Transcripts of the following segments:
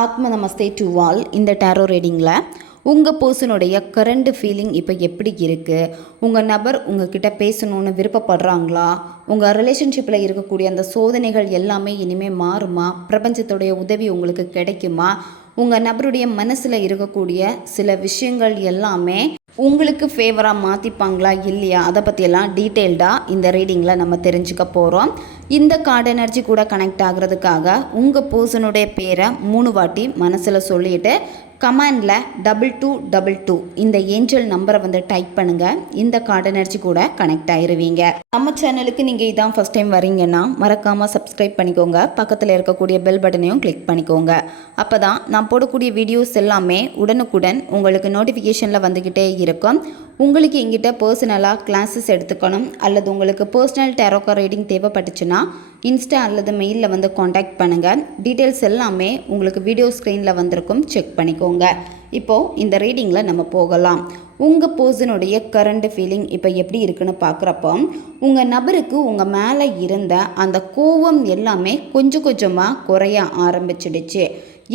ஆத்ம நமஸ்தே to all. இந்த tarot ரீடிங்கில் உங்கள் பர்சனுடைய கரண்ட் ஃபீலிங் இப்போ எப்படி இருக்குது, உங்கள் நபர் உங்ககிட்ட பேசணுன்னு விருப்பப்படுறாங்களா, உங்கள் ரிலேஷன்ஷிப்பில் இருக்கக்கூடிய அந்த சோதனைகள் எல்லாமே இனிமேல் மாறுமா, பிரபஞ்சத்துடைய உதவி உங்களுக்கு கிடைக்குமா, உங்கள் நபருடைய மனசில் இருக்கக்கூடிய சில விஷயங்கள் எல்லாமே உங்களுக்கு ஃபேவராக மாற்றிப்பாங்களா இல்லையா, அதை பற்றியெல்லாம் டீட்டெயில்டாக இந்த ரீடிங்கில் நம்ம தெரிஞ்சுக்க போகிறோம். இந்த கார்டு எனர்ஜி கூட கனெக்ட் ஆகிறதுக்காக உங்கள் பர்சனுடைய பேரை 3 வாட்டி மனசில் சொல்லிவிட்டு கமெண்டில் 2222 இந்த ஏஞ்சல் நம்பரை டைப் பண்ணுங்கள். இந்த கார்டு எனர்ஜி கூட கனெக்ட் ஆகிருவீங்க. நம்ம சேனலுக்கு நீங்கள் இதான் ஃபஸ்ட் டைம் வரீங்கன்னா மறக்காமல் சப்ஸ்கிரைப் பண்ணிக்கோங்க. பக்கத்தில் இருக்கக்கூடிய பெல் பட்டனையும் கிளிக் பண்ணிக்கோங்க. அப்போ தான் நான் போடக்கூடிய வீடியோஸ் எல்லாமே உடனுக்குடன் உங்களுக்கு நோட்டிஃபிகேஷனில் வந்துக்கிட்டே இருக்கும். உங்களுக்கு எங்கிட்ட பர்சனலாக கிளாஸஸ் எடுத்துக்கணும் அல்லது உங்களுக்கு பர்சனல் டேரோக்கா ரீடிங் தேவைப்பட்டுச்சுன்னா இன்ஸ்டா அல்லது மெயிலில் காண்டாக்ட் பண்ணுங்கள். டீட்டெயில்ஸ் எல்லாமே உங்களுக்கு வீடியோ ஸ்க்ரீனில் வந்திருக்கும், செக் பண்ணிக்கோங்க. இப்போது இந்த ரீடிங்கில் நம்ம போகலாம். உங்கள் பர்சனுடைய கரண்ட் ஃபீலிங் இப்போ எப்படி இருக்குன்னு பார்க்குறப்போ உங்கள் நபருக்கு உங்கள் மேலே இருந்த அந்த கோபம் எல்லாமே கொஞ்சம் கொஞ்சமாக குறைய ஆரம்பிச்சிடுச்சு.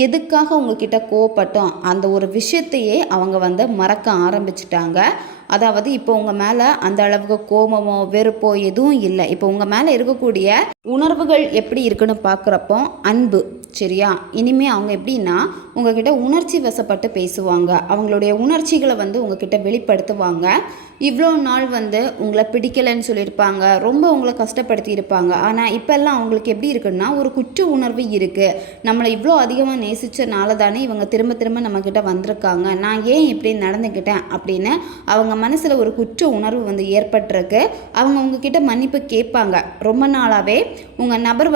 எதுக்காக உங்ககிட்ட கோவப்பட்டோம் அந்த ஒரு விஷயத்தையே அவங்க மறக்க ஆரம்பிச்சிட்டாங்க. அதாவது இப்போ உங்கள் மேலே அந்த அளவுக்கு கோபமோ வெறுப்போ எதுவும் இல்லை. இப்போ உங்கள் மேலே இருக்கக்கூடிய உணர்வுகள் எப்படி இருக்குன்னு பார்க்குறப்போ அன்பு, சரியா? இனிமேல் அவங்க எப்படின்னா உங்ககிட்ட உணர்ச்சி வசப்பட்டு பேசுவாங்க. அவங்களுடைய உணர்ச்சிகளை உங்ககிட்ட வெளிப்படுத்துவாங்க. இவ்வளோ நாள் உங்களை பிடிக்கலைன்னு சொல்லியிருப்பாங்க, ரொம்ப உங்களை கஷ்டப்படுத்தி இருப்பாங்க. ஆனால் இப்போல்லாம் அவங்களுக்கு எப்படி இருக்குன்னா ஒரு குற்ற உணர்வு இருக்குது. நம்மளை இவ்வளோ அதிகமாக நேசித்தனால தானே இவங்க திரும்ப திரும்ப நம்மக்கிட்ட வந்திருக்காங்க, நான் ஏன் இப்படி நடந்துக்கிட்டேன் அப்படின்னு அவங்க மனசில் ஒரு குற்ற உணர்வு ஏற்பட்டிருக்கு. அவங்க உங்ககிட்ட மன்னிப்பு கேட்பாங்க. ரொம்ப நாளாகவே உங்கள் நபர்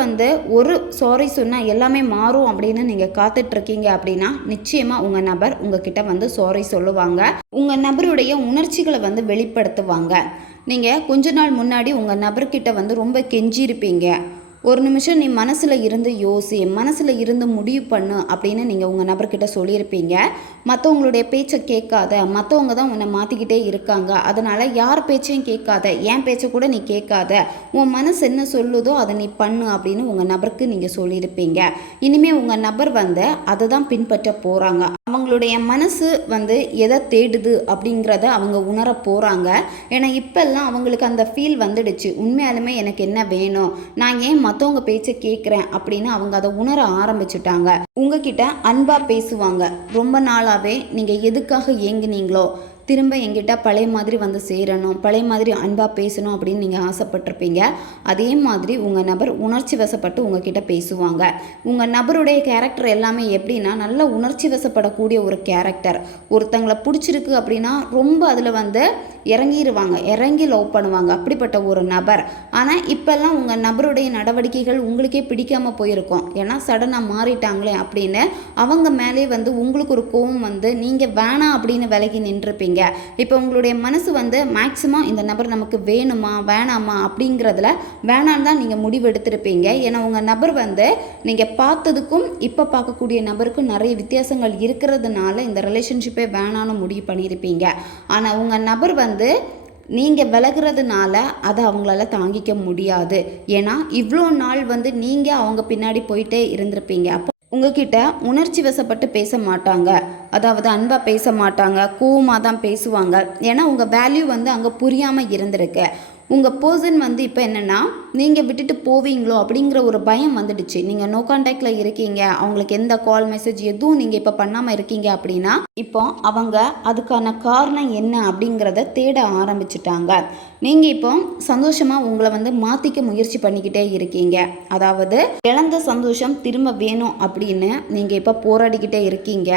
ஒரு சாரி சொன்னால் எல்லாமே மாறும் அப்படின்னு நீங்கள் காத்துட்ருக்கீங்க அப்படின்னா நிச்சயமாக உங்கள் நபர் உங்ககிட்ட சாரி சொல்லுவாங்க. உங்கள் நபருடைய உணர்ச்சிகளை வெளிப்படுத்துவாங்க. நீங்கள் கொஞ்ச நாள் முன்னாடி உங்கள் நபர்கிட்ட ரொம்ப கெஞ்சிருப்பீங்க. ஒரு நிமிஷம் நீ மனசில் இருந்து யோசி, மனசில் இருந்து முடிவு பண்ணு அப்படின்னு நீங்கள் உங்கள் நபர்கிட்ட சொல்லியிருப்பீங்க. மற்றவங்களுடைய பேச்சை கேட்காத, மற்றவங்க தான் உன்னை மாற்றிக்கிட்டே இருக்காங்க, அதனால் யார் பேச்சையும் கேட்காத, என் பேச்சை கூட நீ கேட்காத, உன் மனசு என்ன சொல்லுதோ அதை நீ பண்ணு அப்படின்னு உங்கள் நபருக்கு நீங்கள் சொல்லியிருப்பீங்க. இனிமேல் உங்கள் நபர் அதை தான் பின்பற்ற போகிறாங்க. அவங்களுடைய மனசு எதை தேடுது அப்படிங்கிறத அவங்க உணர போகிறாங்க. ஏன்னா இப்போல்லாம் அவங்களுக்கு அந்த ஃபீல் வந்துடுச்சு, உண்மையாலுமே எனக்கு என்ன வேணும், நான் ஏன் மற்றவங்க பேச்சை கேட்குறேன் அப்படின்னு அவங்க அதை உணர ஆரம்பிச்சுட்டாங்க. உங்ககிட்ட அன்பாக பேசுவாங்க. ரொம்ப நாளாகவே நீங்கள் எதுக்காக ஏங்குனீங்களோ திரும்ப எங்கிட்ட பழைய மாதிரி சேரணும், பழைய மாதிரி அன்பாக பேசணும் அப்படின்னு நீங்கள் ஆசைப்பட்டிருப்பீங்க. அதே மாதிரி உங்கள் நபர் உணர்ச்சி வசப்பட்டு உங்ககிட்ட பேசுவாங்க. உங்கள் நபருடைய கேரக்டர் எல்லாமே எப்படின்னா நல்ல உணர்ச்சி வசப்படக்கூடிய ஒரு கேரக்டர். ஒருத்தங்களை பிடிச்சிருக்கு அப்படின்னா ரொம்ப அதில் இறங்கிடுவாங்க, இறங்கி லவ் பண்ணுவாங்க, அப்படிப்பட்ட ஒரு நபர். ஆனால் இப்போல்லாம் உங்கள் நபருடைய நடவடிக்கைகள் உங்களுக்கே பிடிக்காமல் போயிருக்கும். ஏன்னா சடனாக மாறிட்டாங்களே அப்படின்னு அவங்க மேலே உங்களுக்கு ஒரு கோபம் நீங்கள் வேணாம் அப்படின்னு விலகி நின்றுப்பீங்க. இப்போ உங்களுடைய மனசு மேக்சிமம் இந்த நபர் நமக்கு வேணுமா வேணாமா அப்படிங்கிறதுல வேணான்னு தான் நீங்கள் முடிவு எடுத்திருப்பீங்க. ஏன்னா உங்கள் நபர் நீங்கள் பார்த்ததுக்கும் இப்போ பார்க்கக்கூடிய நபருக்கும் நிறைய வித்தியாசங்கள் இருக்கிறதுனால இந்த ரிலேஷன்ஷிப்பே வேணான்னு முடிவு பண்ணியிருப்பீங்க. ஆனால் உங்கள் நபர் நீங்கள் விலகிறதுனால அதை அவங்களால தாங்கிக்க முடியாது. ஏன்னா இவ்வளோ நாள் நீங்கள் அவங்க பின்னாடி போயிட்டே இருந்திருப்பீங்க. அப்போ உங்ககிட்ட உணர்ச்சி வசப்பட்டு பேச மாட்டாங்க, அதாவது அன்பாக பேச மாட்டாங்க, கோவமாக தான் பேசுவாங்க. ஏன்னா உங்கள் வேல்யூ அங்கே புரியாமல் இருந்திருக்கு. உங்கள் பர்சன் இப்போ என்னென்னா நீங்கள் விட்டுட்டு போவீங்களோ அப்படிங்கிற ஒரு பயம் வந்துடுச்சு. நீங்கள் நோ கான்டாக்டில் இருக்கீங்க, அவங்களுக்கு எந்த கால் மெசேஜ் எதுவும் நீங்கள் இப்போ பண்ணாமல் இருக்கீங்க அப்படின்னா இப்போ அவங்க அதுக்கான காரணம் என்ன அப்படிங்கிறத தேட ஆரம்பிச்சிட்டாங்க. நீங்கள் இப்போ சந்தோஷமாக உங்களை மாற்றிக்க முயற்சி பண்ணிக்கிட்டே இருக்கீங்க. அதாவது இழந்த சந்தோஷம் திரும்ப வேணும் அப்படின்னு நீங்கள் இப்போ போராடிக்கிட்டே இருக்கீங்க.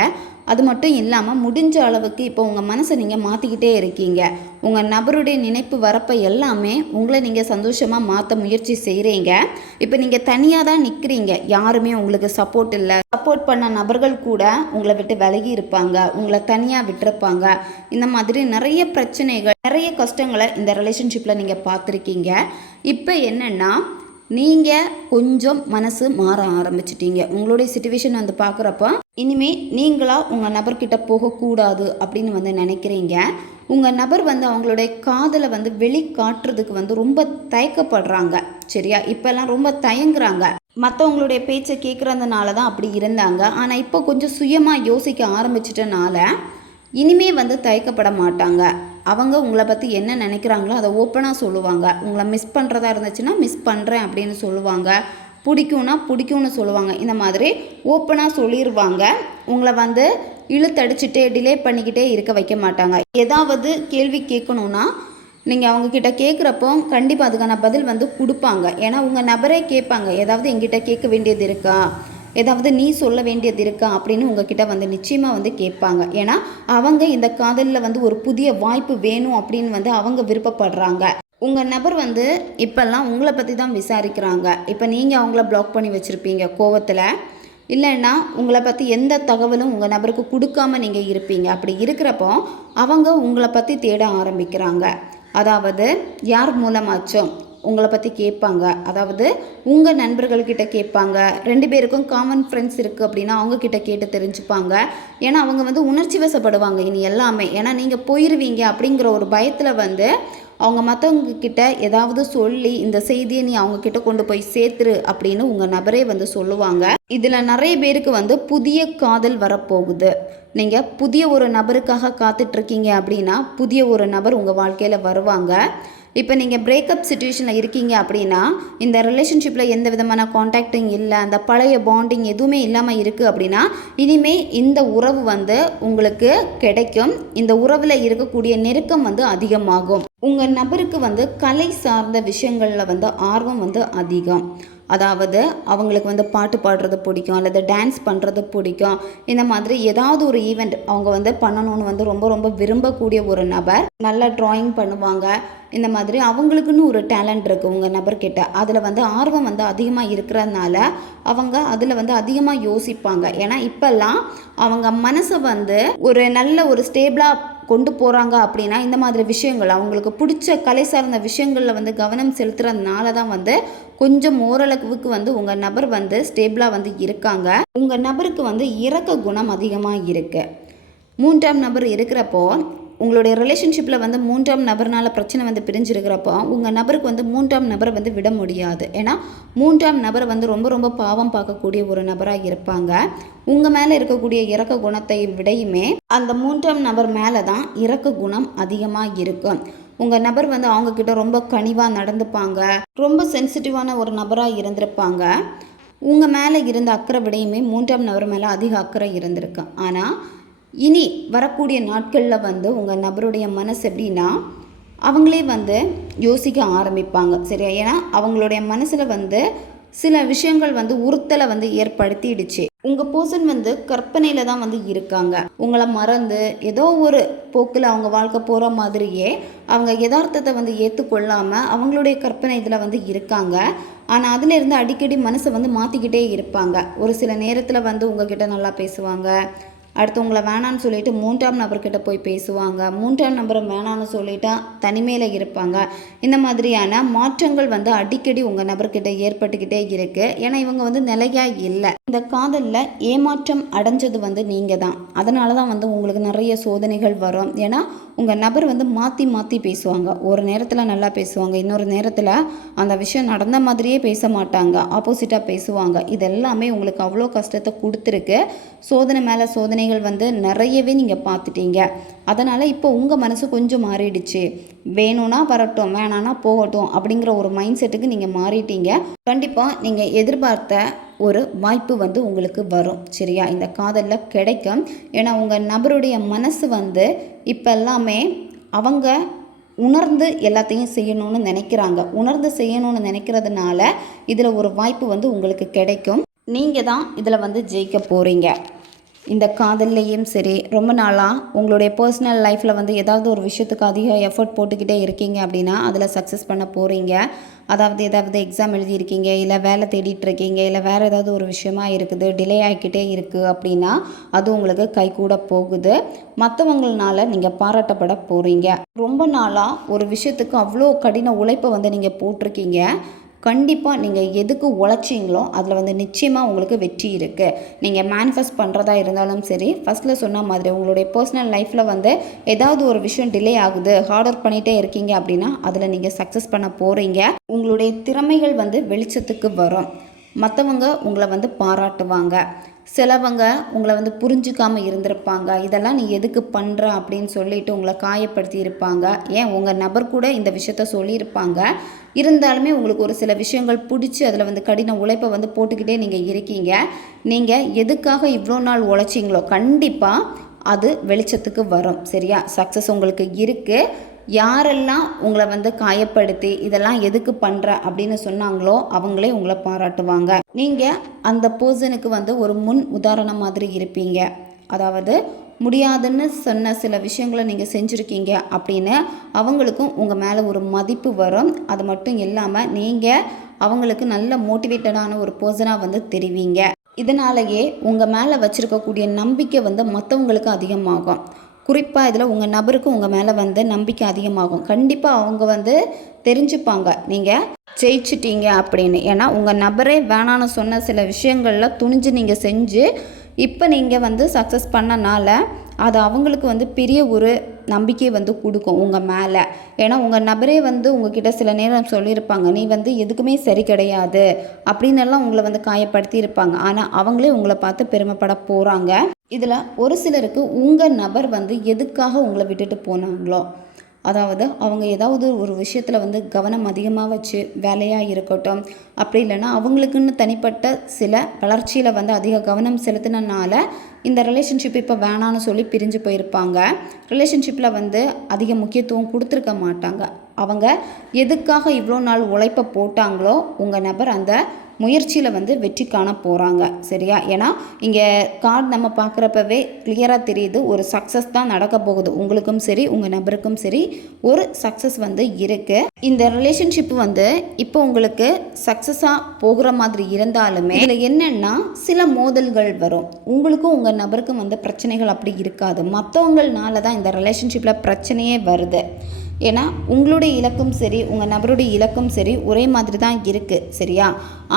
அது மட்டும் இல்லாமல் முடிஞ்ச அளவுக்கு இப்போ உங்கள் மனசை நீங்கள் மாற்றிக்கிட்டே இருக்கீங்க. உங்கள் நபருடைய நினைப்பு வரப்போ எல்லாமே உங்களை நீங்கள் சந்தோஷமாக மாற்ற முயற்சி செய்கிறீங்க. இப்போ நீங்கள் தனியாக தான் நிற்கிறீங்க, யாருமே உங்களுக்கு சப்போர்ட் இல்லை. சப்போர்ட் பண்ண நபர்கள் கூட உங்களை விட்டு விலகி இருப்பாங்க, உங்களை தனியாக விட்டுருப்பாங்க. இந்த மாதிரி நிறைய பிரச்சனைகள், நிறைய கஷ்டங்களை இந்த ரிலேஷன்ஷிப்பில் நீங்கள் பார்த்துருக்கீங்க. இப்போ என்னென்னா நீங்கள் கொஞ்சம் மனசு மாற ஆரம்பிச்சிட்டீங்க. உங்களுடைய சிச்சுவேஷன் வந்து பார்க்குறப்ப இனிமேல் நீங்களாக உங்கள் நபர்கிட்ட போகக்கூடாது அப்படின்னு வந்து நினைக்கிறீங்க. உங்கள் நபர் வந்து அவங்களுடைய காதலை வந்து வெளிக்காட்டுறதுக்கு வந்து ரொம்ப தயக்கப்படுறாங்க. சரியா? இப்போல்லாம் ரொம்ப தயங்குறாங்க. மற்றவங்களுடைய பேச்சை கேட்குறதுனால தான் அப்படி இருந்தாங்க. ஆனால் இப்போ கொஞ்சம் சுயமாக யோசிக்க ஆரம்பிச்சிட்டனால இனிமே வந்து தயக்கப்பட மாட்டாங்க. அவங்க உங்களை பற்றி என்ன நினைக்கிறாங்களோ அதை ஓப்பனாக சொல்லுவாங்க. உங்களை மிஸ் பண்ணுறதா இருந்துச்சுன்னா மிஸ் பண்ணுறேன் அப்படின்னு சொல்லுவாங்க. பிடிக்கும்னா பிடிக்கும்னு சொல்லுவாங்க. இந்த மாதிரி ஓப்பனாக சொல்லிடுவாங்க. உங்களை வந்து இழுத்தடிச்சிட்டே டிலே பண்ணிக்கிட்டே இருக்க வைக்க மாட்டாங்க. ஏதாவது கேள்வி கேட்கணுன்னா நீங்கள் அவங்கக்கிட்ட கேட்குறப்போ கண்டிப்பாக அதுக்கான பதில் வந்து கொடுப்பாங்க. ஏன்னா உங்கள் நபரே கேட்பாங்க, ஏதாவது எங்கிட்ட கேட்க வேண்டியது இருக்கா, ஏதாவது நீ சொல்ல வேண்டியது இருக்கா அப்படின்னு உங்ககிட்ட வந்து நிச்சயமாக வந்து கேட்பாங்க. ஏன்னா அவங்க இந்த காதலில் வந்து ஒரு புதிய வாய்ப்பு வேணும் அப்படின்னு வந்து அவங்க விருப்பப்படுறாங்க. உங்கள் நபர் வந்து இப்போல்லாம் உங்களை பற்றி தான் விசாரிக்கிறாங்க. இப்போ நீங்கள் அவங்கள பிளாக் பண்ணி வச்சுருப்பீங்க கோவத்தில், இல்லைன்னா உங்களை பற்றி எந்த தகவலும் உங்கள் நபருக்கு கொடுக்காம நீங்கள் இருப்பீங்க. அப்படி இருக்கிறப்போ அவங்க உங்களை பற்றி தேட ஆரம்பிக்கிறாங்க. அதாவது யார் மூலமாச்சும் உங்களை பற்றி கேட்பாங்க. அதாவது உங்கள் நண்பர்கள்கிட்ட கேட்பாங்க. 2 பேருக்கும் காமன் ஃப்ரெண்ட்ஸ் இருக்குது அப்படின்னா அவங்கக்கிட்ட கேட்டு தெரிஞ்சுப்பாங்க. ஏன்னா அவங்க வந்து உணர்ச்சி வசப்படுவாங்க இனி எல்லாமே. ஏன்னா நீங்கள் போயிடுவீங்க அப்படிங்கிற ஒரு பயத்தில் வந்து அவங்க மற்றவங்க கிட்ட ஏதாவது சொல்லி இந்த செய்தியை நீ அவங்கக்கிட்ட கொண்டு போய் சேர்த்துரு அப்படின்னு உங்கள் நபரே வந்து சொல்லுவாங்க. இதில் நிறைய பேருக்கு வந்து புதிய காதல் வரப்போகுது. நீங்கள் புதிய ஒரு நபருக்காக காத்துட்ருக்கீங்க அப்படின்னா புதிய ஒரு நபர் உங்கள் வாழ்க்கையில் வருவாங்க. இப்போ நீங்கள் பிரேக்கப் சுச்சுவேஷனில் இருக்கீங்க அப்படின்னா இந்த ரிலேஷன்ஷிப்பில் எந்த விதமான காண்டாக்டிங் இல்லை, அந்த பழைய பாண்டிங் எதுவுமே இல்லாமல் இருக்குது அப்படின்னா இனிமேல் இந்த உறவு வந்து உங்களுக்கு கிடைக்கும். இந்த உறவில் இருக்கக்கூடிய நெருக்கம் வந்து அதிகமாகும். உங்கள் நபருக்கு வந்து கலை சார்ந்த விஷயங்களில் வந்து ஆர்வம் வந்து அதிகம். அதாவது அவங்களுக்கு வந்து பாட்டு பாடுறது பிடிக்கும், அல்லது டான்ஸ் பண்ணுறது பிடிக்கும். இந்த மாதிரி ஏதாவது ஒரு ஈவெண்ட் அவங்க வந்து பண்ணணும்னு வந்து ரொம்ப ரொம்ப விரும்பக்கூடிய ஒரு நபர். நல்லா ட்ராயிங் பண்ணுவாங்க. இந்த மாதிரி அவங்களுக்குன்னு ஒரு டேலண்ட் இருக்குது உங்கள் நபர்கிட்ட. அதில் வந்து ஆர்வம் வந்து அதிகமாக இருக்கிறதுனால அவங்க அதில் வந்து அதிகமாக யோசிப்பாங்க. ஏன்னா இப்போல்லாம் அவங்க மனசை வந்து ஒரு நல்ல ஒரு ஸ்டேபிளாக கொண்டு போகிறாங்க அப்படின்னா இந்த மாதிரி விஷயங்கள் அவங்களுக்கு பிடிச்ச கலை சார்ந்த விஷயங்களில் வந்து கவனம் செலுத்துறதுனால தான் வந்து கொஞ்சம் ஓரளவுக்கு வந்து உங்கள் நபர் வந்து ஸ்டேபிளாக வந்து இருக்காங்க. உங்கள் நபருக்கு வந்து இரக்க குணம் அதிகமாக இருக்குது. 3ஆம் நபர் இருக்கிறப்போ உங்களுடைய ரிலேஷன்ஷிப்பில் வந்து 3ஆம் நபர்னால் பிரச்சனை வந்து பிரிஞ்சிருக்கிறப்போ உங்கள் நபருக்கு வந்து 3ஆம் நபரை வந்து விட முடியாது. ஏன்னா 3ஆம் நபரை வந்து ரொம்ப ரொம்ப பாவம் பார்க்கக்கூடிய ஒரு நபராக இருப்பாங்க. உங்கள் மேலே இருக்கக்கூடிய இரக்க குணத்தை விடையுமே அந்த 3ஆம் நபர் மேலே தான் இரக்க குணம் அதிகமாக இருக்கும். உங்கள் நபர் வந்து அவங்கக்கிட்ட ரொம்ப கனிவாக நடந்துப்பாங்க. ரொம்ப சென்சிட்டிவான ஒரு நபராக இருந்திருப்பாங்க. உங்கள் மேலே இருந்த அக்கறை விடையுமே 3ஆம் நபர் மேலே அதிக அக்கறை இருந்திருக்கு. ஆனால் இனி வரக்கூடிய நாட்களில் வந்து உங்கள் நபருடைய மனசு எப்படின்னா அவங்களே வந்து யோசிக்க ஆரம்பிப்பாங்க. சரியா? ஏன்னா அவங்களுடைய மனசில் வந்து சில விஷயங்கள் வந்து உறுத்தலை வந்து ஏற்படுத்திடுச்சு. உங்கள் பர்சன் வந்து கற்பனையில் தான் வந்து இருக்காங்க. உங்களை மறந்து ஏதோ ஒரு போக்கில் அவங்க வாழ்க்கை போகிற மாதிரியே அவங்க யதார்த்தத்தை வந்து ஏற்றுக்கொள்ளாமல் அவங்களுடைய கற்பனை இதில் வந்து இருக்காங்க. ஆனால் அதிலிருந்து அடிக்கடி மனசை வந்து மாற்றிக்கிட்டே இருப்பாங்க. ஒரு சில நேரத்தில் வந்து உங்ககிட்ட நல்லா பேசுவாங்க, அடுத்து உங்களை வேணான்னு சொல்லிட்டு 3ஆம் நபர்கிட்ட போய் பேசுவாங்க, 3ஆம் நபரை வேணான்னு சொல்லிட்டா தனிமையில் இருப்பாங்க. இந்த மாதிரியான மாற்றங்கள் வந்து அடிக்கடி உங்கள் நபர்கிட்ட ஏற்பட்டுக்கிட்டே இருக்குது. ஏன்னா இவங்க வந்து நிலையாக இல்லை. இந்த காதலில் ஏமாற்றம் அடைஞ்சது வந்து நீங்கள் தான். அதனால தான் வந்து உங்களுக்கு நிறைய சோதனைகள் வரும். ஏன்னா உங்கள் நபர் வந்து மாற்றி மாற்றி பேசுவாங்க. ஒரு நேரத்தில் நல்லா பேசுவாங்க, இன்னொரு நேரத்தில் அந்த விஷயம் நடந்த மாதிரியே பேச மாட்டாங்க, ஆப்போசிட்டாக பேசுவாங்க. இதெல்லாமே உங்களுக்கு அவ்வளோ கஷ்டத்தை கொடுத்துருக்கு. சோதனை மேலே சோதனைகள் வந்து நிறையவே நீங்கள் பார்த்துட்டீங்க. அதனால் இப்போ உங்கள் மனசு கொஞ்சம் மாறிடுச்சு. வேணும்னா வரட்டும், வேணான்னா போகட்டும் அப்படிங்கிற ஒரு மைண்ட் செட்டுக்கு நீங்கள் மாறிட்டீங்க. கண்டிப்பாக நீங்கள் எதிர்பார்த்த ஒரு வாய்ப்பு வந்து உங்களுக்கு வரும். சரியா? இந்த காதலில் கிடைக்கும். ஏன்னா உங்கள் நபருடைய மனசு வந்து இப்போ எல்லாமே அவங்க உணர்ந்து எல்லாத்தையும் செய்யணும்னு நினைக்கிறாங்க. உணர்ந்து செய்யணும்னு நினைக்கிறதுனால இதில் ஒரு வாய்ப்பு வந்து உங்களுக்கு கிடைக்கும். நீங்கள் தான் இதில் வந்து ஜெயிக்க போகிறீங்க. இந்த காதல்லையும் சரி, ரொம்ப நாளாக உங்களுடைய பர்சனல் லைஃப்பில் வந்து ஏதாவது ஒரு விஷயத்துக்கு அதிக எஃபர்ட் போட்டுக்கிட்டே இருக்கீங்க அப்படின்னா அதில் சக்ஸஸ் பண்ண போகிறீங்க. அதாவது ஏதாவது எக்ஸாம் எழுதியிருக்கீங்க, இல்லை வேலை தேடிட்டுருக்கீங்க, இல்லை வேறு ஏதாவது ஒரு விஷயமா இருக்குது, டிலே ஆகிக்கிட்டே இருக்குது அப்படின்னா அது உங்களுக்கு கைகூட போகுது. மற்றவங்களால நீங்கள் பாராட்டப்பட போகிறீங்க. ரொம்ப நாளாக ஒரு விஷயத்துக்கு அவ்வளோ கடின உழைப்பை வந்து நீங்கள் போட்டிருக்கீங்க. கண்டிப்பாக நீங்கள் எதுக்கு உழைச்சிங்களோ அதில் வந்து நிச்சயமாக உங்களுக்கு வெற்றி இருக்குது. நீங்கள் மேனிஃபெஸ்ட் பண்ணுறதா இருந்தாலும் சரி, ஃபஸ்ட்டில் சொன்ன மாதிரி உங்களுடைய பர்சனல் லைஃப்பில் வந்து ஏதாவது ஒரு விஷயம் டிலே ஆகுது, ஹார்ட் ஒர்க் பண்ணிகிட்டே இருக்கீங்க அப்படின்னா அதில் நீங்கள் சக்ஸஸ் பண்ண போகிறீங்க. உங்களுடைய திறமைகள் வந்து வெளிச்சத்துக்கு வரும். மற்றவங்க உங்களை வந்து பாராட்டுவாங்க. சிலவங்க உங்களை வந்து புரிஞ்சுக்காமல் இருந்திருப்பாங்க. இதெல்லாம் நீ எதுக்கு பண்ணுற அப்படின்னு சொல்லிட்டு உங்களை காயப்படுத்தி இருப்பாங்க. ஏன் உங்கள் நபர் கூட இந்த விஷயத்த சொல்லியிருப்பாங்க. இருந்தாலுமே உங்களுக்கு ஒரு சில விஷயங்கள் பிடிச்சி அதில் வந்து கடின உழைப்பை வந்து போட்டுக்கிட்டே நீங்கள் இருக்கீங்க. நீங்கள் எதுக்காக இவ்வளோ நாள் உழைச்சிங்களோ கண்டிப்பாக அது வெளிச்சத்துக்கு வரும். சரியா? சக்ஸஸ் உங்களுக்கு இருக்குது. யாரெல்லாம் உங்களை வந்து காயப்படுத்தி இதெல்லாம் எதுக்கு பண்ணுற அப்படின்னு சொன்னாங்களோ அவங்களே உங்களை பாராட்டுவாங்க. நீங்கள் அந்த பர்சனுக்கு வந்து ஒரு முன் உதாரணம் மாதிரி இருப்பீங்க. அதாவது முடியாதுன்னு சொன்ன சில விஷயங்களை நீங்கள் செஞ்சுருக்கீங்க அப்படின்னு அவங்களுக்கும் உங்கள் மேலே ஒரு மதிப்பு வரும். அது மட்டும் இல்லாமல் நீங்கள் அவங்களுக்கு நல்ல மோட்டிவேட்டடான ஒரு பர்சனாக வந்து தெரிவிங்க. இதனாலேயே உங்கள் மேலே வச்சுருக்கக்கூடிய நம்பிக்கை வந்து மற்றவங்களுக்கு அதிகமாகும். குறிப்பாக இதில் உங்கள் நபருக்கு உங்கள் மேலே வந்து நம்பிக்கை அதிகமாகும். கண்டிப்பாக அவங்க வந்து தெரிஞ்சுப்பாங்க நீங்கள் ஜெயிச்சிட்டீங்க அப்படின்னு. ஏன்னா உங்கள் நபரே வேணான்னு சொன்ன சில விஷயங்களில் துணிஞ்சு நீங்கள் செஞ்சு இப்போ நீங்கள் வந்து சக்ஸஸ் பண்ணனால அது அவங்களுக்கு வந்து பெரிய ஒரு நம்பிக்கை வந்து கொடுக்கும் உங்கள் மேலே. ஏன்னா உங்கள் நபரே வந்து உங்ககிட்ட சில நேரம் சொல்லியிருப்பாங்க, நீ வந்து எதுக்குமே சரி கிடையாது அப்படின்னு எல்லாம் உங்களை வந்து காயப்படுத்தி இருப்பாங்க. ஆனால் அவங்களே உங்களை பார்த்து பெருமைப்பட போகிறாங்க. இதில் ஒரு சிலருக்கு உங்கள் நபர் வந்து எதுக்காக உங்களை விட்டுட்டு போனாங்களோ, அதாவது அவங்க ஏதாவது ஒரு விஷயத்தில் வந்து கவனம் அதிகமாக வச்சு வேலையாக இருக்கட்டும், அப்படி இல்லைன்னா அவங்களுக்குன்னு தனிப்பட்ட சில வளர்ச்சியில் வந்து அதிக கவனம் செலுத்தினால இந்த ரிலேஷன்ஷிப் இப்போ வேணான்னு சொல்லி பிரிஞ்சு போயிருப்பாங்க. ரிலேஷன்ஷிப்பில் வந்து அதிக முக்கியத்துவம் கொடுத்துருக்க மாட்டாங்க. அவங்க எதுக்காக இவ்வளோ நாள் உழைப்பை போட்டாங்களோ உங்கள் நபர் அந்த முயற்சியில் வந்து வெற்றி காண போகிறாங்க. சரியா? ஏன்னா இங்கே கார்டு நம்ம பார்க்குறப்பவே கிளியராக தெரியுது, ஒரு சக்ஸஸ் தான் நடக்க போகுது. உங்களுக்கும் சரி உங்கள் நபருக்கும் சரி ஒரு சக்ஸஸ் வந்து இருக்குது. இந்த ரிலேஷன்ஷிப் வந்து இப்போ உங்களுக்கு சக்ஸஸாக போகிற மாதிரி இருந்தாலுமே இதில் என்னென்னா சில மோதல்கள் வரும். உங்களுக்கும் உங்கள் நபருக்கும் வந்து பிரச்சனைகள் அப்படி இருக்காது. மற்றவங்களால தான் இந்த ரிலேஷன்ஷிப்பில் பிரச்சனையே வருது. ஏன்னா உங்களுடைய இலக்கும் சரி உங்கள் நபருடைய இலக்கும் சரி ஒரே மாதிரி தான் இருக்குது. சரியா?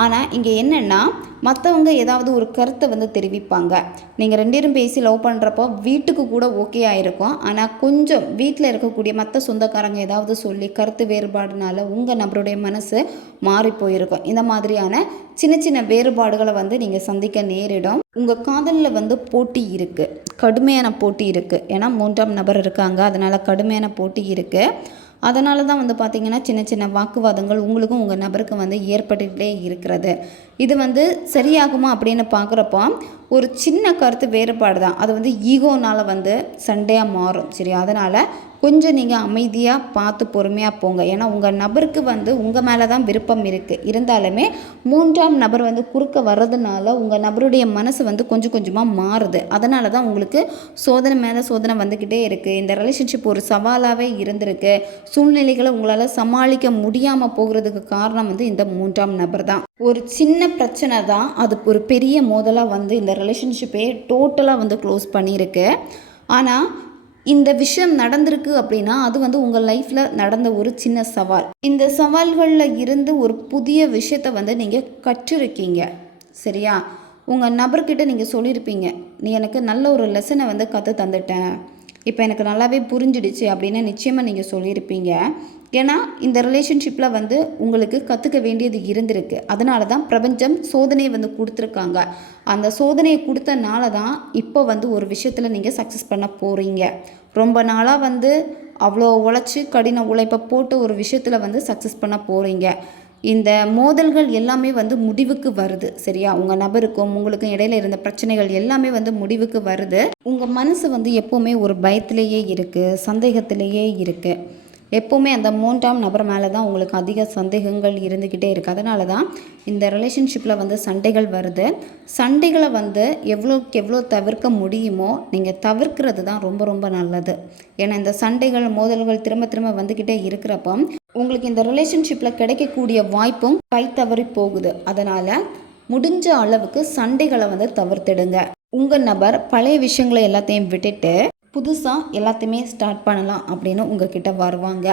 ஆனால் இங்கே என்னென்னா மற்றவங்க ஏதாவது ஒரு கருத்தை வந்து தெரிவிப்பாங்க. நீங்கள் 2 பேரும் பேசி லவ் பண்ணுறப்போ வீட்டுக்கு கூட ஓகே ஆகிருக்கும். ஆனால் கொஞ்சம் வீட்டில் இருக்கக்கூடிய மற்ற சொந்தக்காரங்க ஏதாவது சொல்லி கருத்து வேறுபாடுனால உங்கள் நபருடைய மனசு மாறி போயிருக்கும். இந்த மாதிரியான சின்ன சின்ன வேறுபாடுகளை வந்து நீங்கள் சந்திக்க நேரிடும். உங்கள் காதலில் வந்து போட்டி இருக்குது, கடுமையான போட்டி இருக்குது. ஏன்னா 3ஆம் நபர் இருக்காங்க, அதனால் கடுமையான போட்டி இருக்குது. அதனால தான் வந்து பார்த்திங்கன்னா சின்ன சின்ன வாக்குவாதங்கள் உங்களுக்கும் உங்கள் நபருக்கும் வந்து ஏற்பட்டுக்கிட்டே இருக்கிறது. இது வந்து சரியாகுமா அப்படின்னு பார்க்குறப்போ ஒரு சின்ன கருத்து வேறுபாடு தான், அது வந்து ஈகோனால் வந்து சண்டையாக மாறும். சரி? அதனால் கொஞ்சம் நீங்கள் அமைதியாக பார்த்து பொறுமையாக போங்க. ஏன்னா உங்கள் நபருக்கு வந்து உங்கள் மேலே தான் விருப்பம் இருக்குது. இருந்தாலுமே 3ஆம் நபர் வந்து குறுக்க வர்றதுனால உங்கள் நபருடைய மனசு வந்து கொஞ்சம் கொஞ்சமாக மாறுது. அதனால தான் உங்களுக்கு சோதனை மேலே சோதனை வந்துக்கிட்டே இருக்குது. இந்த ரிலேஷன்ஷிப் ஒரு சவாலாகவே இருந்திருக்கு. சூழ்நிலைகளை உங்களால் சமாளிக்க முடியாமல் போகிறதுக்கு காரணம் வந்து இந்த 3ஆம் நபர் தான். ஒரு சின்ன பிரச்சனை தான் அது ஒரு பெரிய மோதலாக வந்து இந்த ரிலேஷன்ஷிப்பே டோட்டலாக வந்து க்ளோஸ் பண்ணியிருக்கு. ஆனால் இந்த விஷயம் நடந்திருக்கு அப்படின்னா அது வந்து உங்கள் லைஃப்பில் நடந்த ஒரு சின்ன சவால். இந்த சவால்களில் இருந்து ஒரு புதிய விஷயத்தை வந்து நீங்கள் கற்றிருக்கீங்க. சரியா? உங்கள் நபர்கிட்ட நீங்கள் சொல்லியிருப்பீங்க, நீ எனக்கு நல்ல ஒரு லெசனை வந்து கற்று தந்துட்டேன், இப்போ எனக்கு நல்லாவே புரிஞ்சிடுச்சு அப்படின்னு நிச்சயமாக நீங்கள் சொல்லியிருப்பீங்க. ஏன்னா இந்த ரிலேஷன்ஷிப்பில் வந்து உங்களுக்கு கற்றுக்க வேண்டியது இருந்திருக்கு. அதனால தான் பிரபஞ்சம் சோதனையை வந்து கொடுத்துருக்காங்க. அந்த சோதனையை கொடுத்தனால தான் இப்போ வந்து ஒரு விஷயத்தில் நீங்கள் சக்ஸஸ் பண்ண போகிறீங்க. ரொம்ப நாளாக வந்து அவ்வளோ உழைச்சி கடின உழைப்பை போட்டு ஒரு விஷயத்தில் வந்து சக்ஸஸ் பண்ண போகிறீங்க. இந்த மோதல்கள் எல்லாமே வந்து முடிவுக்கு வருது. சரியா? உங்கள் நபருக்கும் உங்களுக்கும் இடையில இருந்த பிரச்சனைகள் எல்லாமே வந்து முடிவுக்கு வருது. உங்கள் மனசு வந்து எப்போவுமே ஒரு பயத்திலேயே இருக்குது, சந்தேகத்திலேயே இருக்குது. எப்போவுமே அந்த 3ஆம் நபர் மேலே தான் உங்களுக்கு அதிக சந்தேகங்கள் இருந்துக்கிட்டே இருக்குது. அதனால தான் இந்த ரிலேஷன்ஷிப்பில் வந்து சண்டைகள் வருது. சண்டைகளை வந்து எவ்வளோக்கு எவ்வளோ தவிர்க்க முடியுமோ நீங்கள் தவிர்க்கிறது தான் ரொம்ப ரொம்ப நல்லது. ஏன்னா இந்த சண்டைகள் மோதல்கள் திரும்ப திரும்ப வந்துக்கிட்டே இருக்கிறப்போ உங்களுக்கு இந்த ரிலேஷன்ஷிப்பில் கிடைக்கக்கூடிய வாய்ப்பும் கை தவறி போகுது. அதனால் முடிஞ்ச அளவுக்கு சண்டைகளை வந்து தவிர்த்திடுங்க. உங்கள் நபர் பழைய விஷயங்களை எல்லாத்தையும் விட்டுட்டு புதுசாக எல்லாத்தையுமே ஸ்டார்ட் பண்ணலாம் அப்படின்னு உங்ககிட்ட வருவாங்க.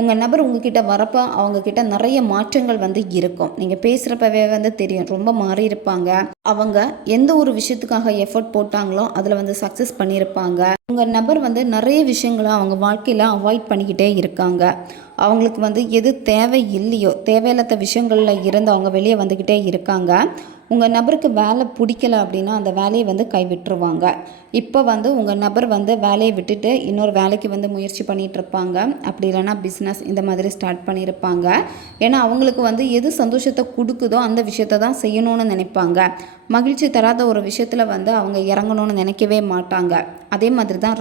உங்கள் நபர் உங்ககிட்ட வரப்போ அவங்கக்கிட்ட நிறைய மாற்றங்கள் வந்து இருக்கும். நீங்கள் பேசுகிறப்பவே வந்து தெரியும், ரொம்ப மாறி இருப்பாங்க. அவங்க எந்த ஒரு விஷயத்துக்காக எஃபர்ட் போட்டாங்களோ அதில் வந்து சக்ஸஸ் பண்ணியிருப்பாங்க. உங்கள் நபர் வந்து நிறைய விஷயங்களை அவங்க வாழ்க்கையில் அவாய்ட் பண்ணிக்கிட்டே இருக்காங்க. அவங்களுக்கு வந்து எது தேவை இல்லையோ தேவையில்லாத விஷயங்களில் இருந்து அவங்க வெளியே வந்துக்கிட்டே இருக்காங்க. உங்கள் நபருக்கு வேலை பிடிக்கல அப்படின்னா அந்த வேலையை வந்து கைவிட்டுருவாங்க. இப்போ வந்து உங்கள் நபர் வந்து வேலையை விட்டுட்டு இன்னொரு வேலைக்கு வந்து முயற்சி பண்ணிகிட்டு இருப்பாங்க. அப்படி இல்லைன்னா பிஸ்னஸ் இந்த மாதிரி ஸ்டார்ட் பண்ணியிருப்பாங்க. ஏன்னா அவங்களுக்கு வந்து எது சந்தோஷத்தை கொடுக்குதோ அந்த விஷயத்தை தான் செய்யணும்னு நினைப்பாங்க. மகிழ்ச்சி தராத ஒரு விஷயத்தில் வந்து அவங்க இறங்கணும்னு நினைக்கவே மாட்டாங்க. அதே மாதிரி தான்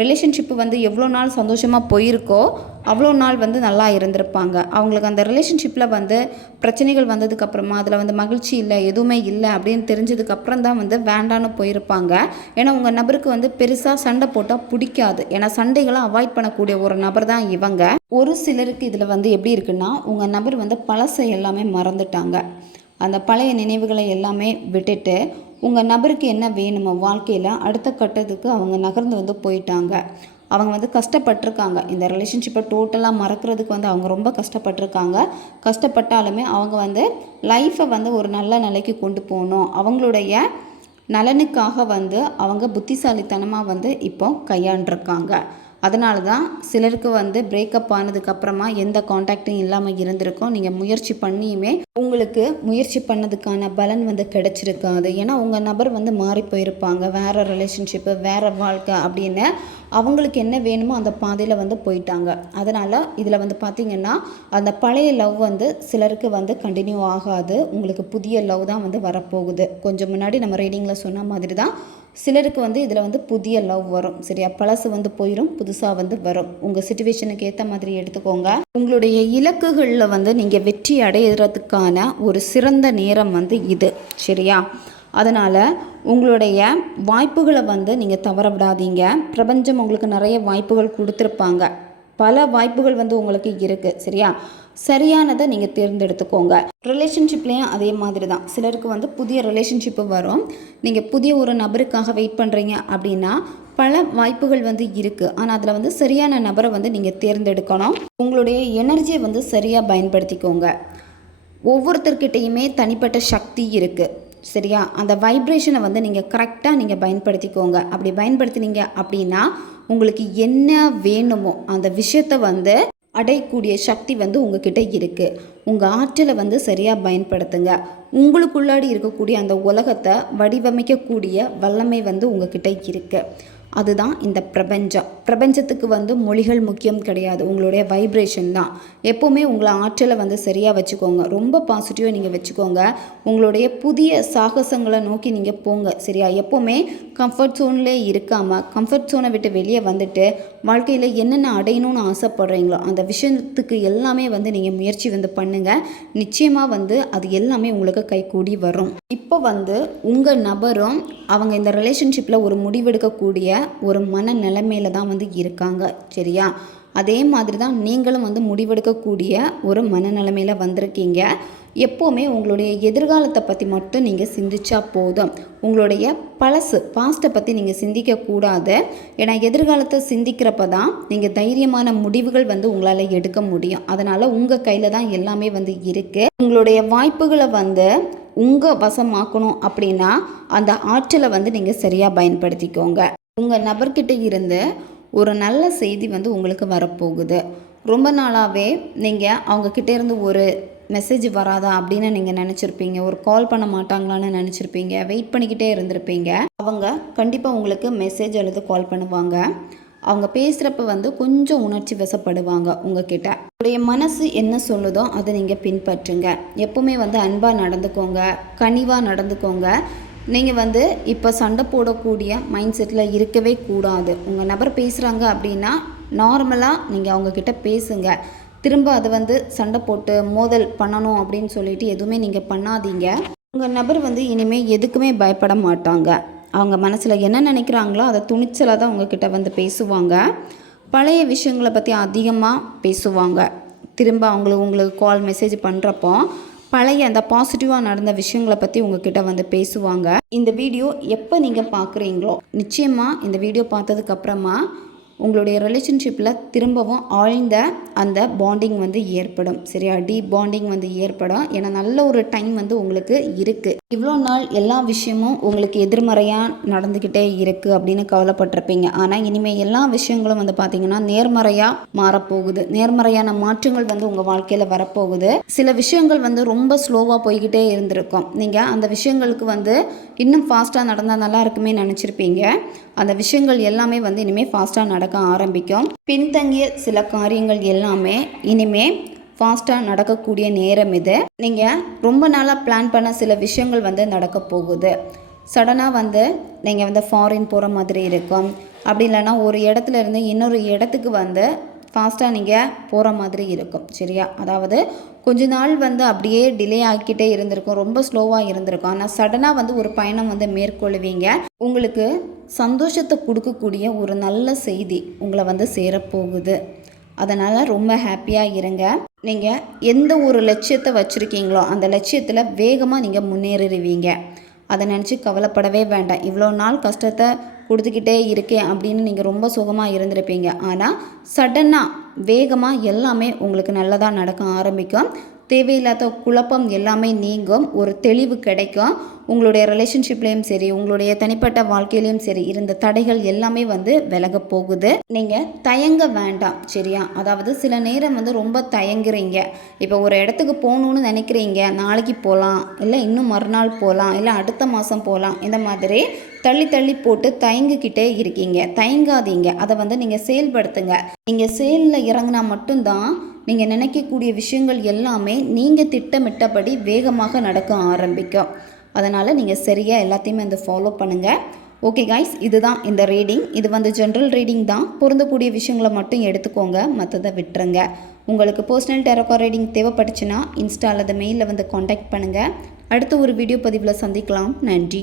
ரிலேஷன்ஷிப்பு வந்து எவ்வளோ நாள் சந்தோஷமாக போயிருக்கோ அவ்வளோ நாள் வந்து நல்லா இருந்திருப்பாங்க. அவங்களுக்கு அந்த ரிலேஷன்ஷிப்பில் வந்து பிரச்சனைகள் வந்ததுக்கப்புறமா அதில் வந்து மகிழ்ச்சி இல்லை, எதுவுமே இல்லை அப்படின்னு தெரிஞ்சதுக்கப்புறம் தான் வந்து வேண்டான்னு போயிருப்பாங்க. ஏன்னா உங்கள் நபருக்கு வந்து பெருசாக சண்டை போட்டால் பிடிக்காது. ஏன்னா சண்டைகளை அவாய்ட் பண்ணக்கூடிய ஒரு நபர் தான் இவங்க. ஒரு சிலருக்கு இதில் வந்து எப்படி இருக்குன்னா, உங்கள் நபர் வந்து பழசை எல்லாமே மறந்துட்டாங்க. அந்த பழைய நினைவுகளை எல்லாமே விட்டுட்டு உங்கள் நபருக்கு என்ன வேணுமோ வாழ்க்கையில் அடுத்த கட்டத்துக்கு அவங்க நகர்ந்து வந்து போயிட்டாங்க. அவங்க வந்து கஷ்டப்பட்டிருக்காங்க. இந்த ரிலேஷன்ஷிப்பை டோட்டலாக மறக்கிறதுக்கு வந்து அவங்க ரொம்ப கஷ்டப்பட்டிருக்காங்க. கஷ்டப்பட்டாலுமே அவங்க வந்து லைஃப்பை வந்து ஒரு நல்ல நிலைக்கு கொண்டு போகணும், அவங்களுடைய நலனுக்காக வந்து அவங்க புத்திசாலித்தனமாக வந்து இப்போ கையாண்டிருக்காங்க. அதனால தான் சிலருக்கு வந்து பிரேக்கப் ஆனதுக்கப்புறமா எந்த காண்டாக்டும் இல்லாமல் இருந்திருக்கும். நீங்கள் முயற்சி பண்ணியுமே உங்களுக்கு முயற்சி பண்ணதுக்கான பலன் வந்து கிடைச்சிருக்காது. ஏன்னா உங்கள் நபர் வந்து மாறி போயிருப்பாங்க. வேறு ரிலேஷன்ஷிப்பு, வேறு வாழ்க்கை அப்படின்னு அவங்களுக்கு என்ன வேணுமோ அந்த பாதையில் வந்து போயிட்டாங்க. அதனால் இதில் வந்து பார்த்திங்கன்னா அந்த பழைய லவ் வந்து சிலருக்கு வந்து கண்டினியூ ஆகாது. உங்களுக்கு புதிய லவ் தான் வந்து வரப்போகுது. கொஞ்சம் முன்னாடி நம்ம ரீடிங்கில் சொன்ன மாதிரி தான் சிலருக்கு வந்து இதில் வந்து புதிய லவ் வரும். சரியா, பழசு வந்து போயிடும், புதுசாக வந்து வரும். உங்கள் சிச்சுவேஷனுக்கு ஏற்ற மாதிரி எடுத்துக்கோங்க. உங்களுடைய இலக்குகளில் வந்து நீங்கள் வெற்றி அடைகிறதுக்கான ஒரு சிறந்த நேரம் வந்து இது. சரியா, அதனால் உங்களுடைய வாய்ப்புகளை வந்து நீங்கள் தவற விடாதீங்க. பிரபஞ்சம் உங்களுக்கு நிறைய வாய்ப்புகள் கொடுத்துருப்பாங்க. பல வாய்ப்புகள் வந்து உங்களுக்கு இருக்குது. சரியா, சரியானதை நீங்கள் தேர்ந்தெடுத்துக்கோங்க. ரிலேஷன்ஷிப்லேயும் அதே மாதிரி தான். சிலருக்கு வந்து புதிய ரிலேஷன்ஷிப்பு வரும். நீங்கள் புதிய ஒரு நபருக்காக வெயிட் பண்ணுறீங்க அப்படின்னா பல வாய்ப்புகள் வந்து இருக்குது. ஆனால் அதில் வந்து சரியான நபரை வந்து நீங்கள் தேர்ந்தெடுக்கணும். உங்களுடைய எனர்ஜியை வந்து சரியாக பயன்படுத்திக்கோங்க. ஒவ்வொருத்தர்கிட்டையுமே தனிப்பட்ட சக்தி இருக்குது. சரியா, அந்த வைப்ரேஷனை வந்து நீங்கள் கரெக்டாக நீங்கள் பயன்படுத்திக்கோங்க. அப்படி பயன்படுத்தினீங்க அப்படின்னா உங்களுக்கு என்ன வேணுமோ அந்த விஷயத்தை வந்து அடையக்கூடிய சக்தி வந்து உங்ககிட்ட இருக்குது. உங்கள் ஆற்றலை வந்து சரியாக பயன்படுத்துங்க. உங்களுக்குள்ளாடி இருக்கக்கூடிய அந்த உலகத்தை வடிவமைக்கக்கூடிய வல்லமை வந்து உங்ககிட்ட இருக்குது. அதுதான் இந்த பிரபஞ்சத்துக்கு வந்து மொழிகள் முக்கியம் கிடையாது. உங்களுடைய வைப்ரேஷன் தான். எப்போவுமே உங்களை ஆற்றலை வந்து சரியாக வச்சுக்கோங்க. ரொம்ப பாசிட்டிவாக நீங்கள் வச்சுக்கோங்க. உங்களுடைய புதிய சாகசங்களை நோக்கி நீங்கள் போங்க. சரியா, எப்போவுமே கம்ஃபர்ட் ஜோன்லே இருக்காமல் கம்ஃபர்ட் ஜோனை விட்டு வெளியே வந்துட்டு வாழ்க்கையில் என்னென்ன அடையணும்னு ஆசைப்படுறீங்களோ அந்த விஷயத்துக்கு எல்லாமே வந்து நீங்கள் முயற்சி வந்து பண்ணுங்கள். நிச்சயமாக வந்து அது எல்லாமே உங்களுக்கு கைகூடி வரும். இப்போ வந்து உங்கள் நபரும் அவங்க இந்த ரிலேஷன்ஷிப்பில் ஒரு முடிவெடுக்கக்கூடிய ஒரு மன நிலைமையில தான் வந்து இருக்காங்க. சரியா, அதே மாதிரி தான் நீங்களும் வந்து முடிவெடுக்கக்கூடிய ஒரு மனநிலைமையில் வந்திருக்கீங்க. எப்போவுமே உங்களுடைய எதிர்காலத்தை பற்றி மட்டும் நீங்கள் சிந்திச்சா போதும். உங்களுடைய பாஸ்ட்டை பற்றி நீங்கள் சிந்திக்கக்கூடாது. ஏன்னா எதிர்காலத்தை சிந்திக்கிறப்ப தான் நீங்கள் தைரியமான முடிவுகள் வந்து உங்களால் எடுக்க முடியும். அதனால் உங்கள் கையில் தான் எல்லாமே வந்து இருக்குது. உங்களுடைய வாய்ப்புகளை வந்து உங்கள் வசமாக்கணும் அப்படின்னா அந்த ஆற்றலை வந்து நீங்கள் சரியாக பயன்படுத்திக்கோங்க. உங்கள் நபர்கிட்ட இருந்து ஒரு நல்ல செய்தி வந்து உங்களுக்கு வரப்போகுது. ரொம்ப நாளாகவே நீங்கள் அவங்கக்கிட்ட இருந்து ஒரு மெசேஜ் வராதா அப்படின்னு நீங்கள் நினச்சிருப்பீங்க. ஒரு கால் பண்ண மாட்டாங்களான்னு நினச்சிருப்பீங்க. வெயிட் பண்ணிக்கிட்டே இருந்திருப்பீங்க. அவங்க கண்டிப்பாக உங்களுக்கு மெசேஜ் அல்லது கால் பண்ணுவாங்க. அவங்க பேசுகிறப்ப வந்து கொஞ்சம் உணர்ச்சி வசப்படுவாங்க உங்ககிட்ட. உங்களுடைய மனசு என்ன சொல்லுதோ அதை நீங்கள் பின்பற்றுங்க. எப்போவுமே வந்து அன்பாக நடந்துக்கோங்க, கனிவாக நடந்துக்கோங்க. நீங்கள் வந்து இப்போ சண்டை போடக்கூடிய மைண்ட் செட்டில் இருக்கவே கூடாது. உங்கள் நபர் பேசுகிறாங்க அப்படின்னா நார்மலாக நீங்கள் அவங்கக்கிட்ட பேசுங்க. திரும்ப அதை வந்து சண்டை போட்டு மோதல் பண்ணணும் அப்படின்னு சொல்லிட்டு எதுவுமே நீங்கள் பண்ணாதீங்க. உங்கள் நபர் வந்து இனிமேல் எதுக்குமே பயப்பட மாட்டாங்க. அவங்க மனசில் என்ன நினைக்கிறாங்களோ அதை துணிச்சலாக தான் உங்ககிட்ட வந்து பேசுவாங்க. பழைய விஷயங்களை பற்றி அதிகமாக பேசுவாங்க. திரும்ப உங்களுக்கு கால் மெசேஜ் பண்ணுறப்போ பழைய அந்த பாசிட்டிவாக நடந்த விஷயங்களை பற்றி உங்ககிட்ட வந்து பேசுவாங்க. இந்த வீடியோ எப்போ நீங்கள் பார்க்குறீங்களோ நிச்சயமாக இந்த வீடியோ பார்த்ததுக்கப்புறமா உங்களுடைய ரிலேஷன்ஷிப்பில் திரும்பவும் ஆழ்ந்த அந்த பாண்டிங் வந்து ஏற்படும். சரியா, டீப் பாண்டிங் வந்து ஏற்படும். ஏன்னா நல்ல ஒரு டைம் வந்து உங்களுக்கு இருக்குது. இவ்வளோ நாள் எல்லா விஷயமும் உங்களுக்கு எதிர்மறையாக நடந்துக்கிட்டே இருக்குது அப்படின்னு கவலைப்பட்டிருப்பீங்க. ஆனால் இனிமேல் எல்லா விஷயங்களும் வந்து பார்த்திங்கன்னா நேர்மறையாக மாறப்போகுது. நேர்மறையான மாற்றங்கள் வந்து உங்கள் வாழ்க்கையில் வரப்போகுது. சில விஷயங்கள் வந்து ரொம்ப ஸ்லோவாக போய்கிட்டே இருந்திருக்கும். நீங்கள் அந்த விஷயங்களுக்கு வந்து இன்னும் ஃபாஸ்ட்டாக நடந்தால் நல்லா இருக்குமே நினச்சிருப்பீங்க. அந்த விஷயங்கள் எல்லாமே வந்து இனிமேல் ஃபாஸ்ட்டாக நடக்க ஆரம்பிக்கும். பின்தங்கிய சில காரியங்கள் எல்லாமே இனிமேல் ஃபாஸ்ட்டாக நடக்கக்கூடிய நேரம் இது. நீங்கள் ரொம்ப நாளாக பிளான் பண்ண சில விஷயங்கள் வந்து நடக்க போகுது. சடனாக வந்து நீங்கள் வந்து ஃபாரின் போகிற மாதிரி இருக்கும். அப்படி இல்லைன்னா ஒரு இடத்துல இருந்து இன்னொரு இடத்துக்கு வந்து ஃபாஸ்ட்டாக நீங்கள் போகிற மாதிரி இருக்கும். சரியா, அதாவது கொஞ்ச நாள் வந்து அப்படியே டிலே ஆகிக்கிட்டே இருந்திருக்கும், ரொம்ப ஸ்லோவாக இருந்திருக்கும். ஆனால் சடனாக வந்து ஒரு பயணம் வந்து மேற்கொள்வீங்க. உங்களுக்கு சந்தோஷத்தை கொடுக்கக்கூடிய ஒரு நல்ல செய்தி உங்களை வந்து சேரப்போகுது. அதனால் ரொம்ப ஹாப்பியாக இருங்க. நீங்கள் எந்த ஒரு லட்சியத்தை வச்சுருக்கீங்களோ அந்த லட்சியத்தில் வேகமாக நீங்கள் முன்னேறிடுவீங்க. அதை நினச்சி கவலைப்படவே வேண்டாம். இவ்வளோ நாள் கஷ்டத்தை கொடுத்துக்கிட்டே இருக்கேன் அப்படின்னு நீங்கள் ரொம்ப சுகமாக இருந்திருப்பீங்க. ஆனால் சடனாக வேகமாக எல்லாமே உங்களுக்கு நல்லதாக நடக்க ஆரம்பிக்கும். தேவையில்லாத குழப்பம் எல்லாமே நீங்கும். ஒரு தெளிவு கிடைக்கும். உங்களுடைய ரிலேஷன்ஷிப்லேயும் சரி, உங்களுடைய தனிப்பட்ட வாழ்க்கையிலையும் சரி இருந்த தடைகள் எல்லாமே வந்து விலக போகுது. நீங்கள் தயங்க வேண்டாம். சரியா, அதாவது சில நேரம் வந்து ரொம்ப தயங்குறீங்க. இப்போ ஒரு இடத்துக்கு போகணுன்னு நினைக்கிறீங்க, நாளைக்கு போகலாம், இல்லை இன்னும் மறுநாள் போகலாம், இல்லை அடுத்த மாதம் போகலாம், இந்த மாதிரி தள்ளி தள்ளி போட்டு தயங்கிக்கிட்டே இருக்கீங்க. தயங்காதீங்க, அதை வந்து நீங்கள் செயல்படுத்துங்க. நீங்கள் செயலில் இறங்கினா மட்டும்தான் நீங்கள் நினைக்கக்கூடிய விஷயங்கள் எல்லாமே நீங்கள் திட்டமிட்டபடி வேகமாக நடக்க ஆரம்பிக்கும். அதனால் நீங்கள் சரியாக எல்லாத்தையுமே வந்து ஃபாலோ பண்ணுங்கள். ஓகே கைஸ், இதுதான் இந்த ரீடிங். இது வந்து ஜென்ரல் ரீடிங் தான். பொருந்தக்கூடிய விஷயங்களை மட்டும் எடுத்துக்கோங்க, மற்றதை விட்டுருங்க. உங்களுக்கு பர்சனல் டேரோ ரீடிங் தேவைப்பட்டுச்சுன்னா இன்ஸ்டா அல்லது மெயிலில் வந்து காண்டாக்ட் பண்ணுங்கள். அடுத்த ஒரு வீடியோ பதிவில் சந்திக்கலாம். நன்றி.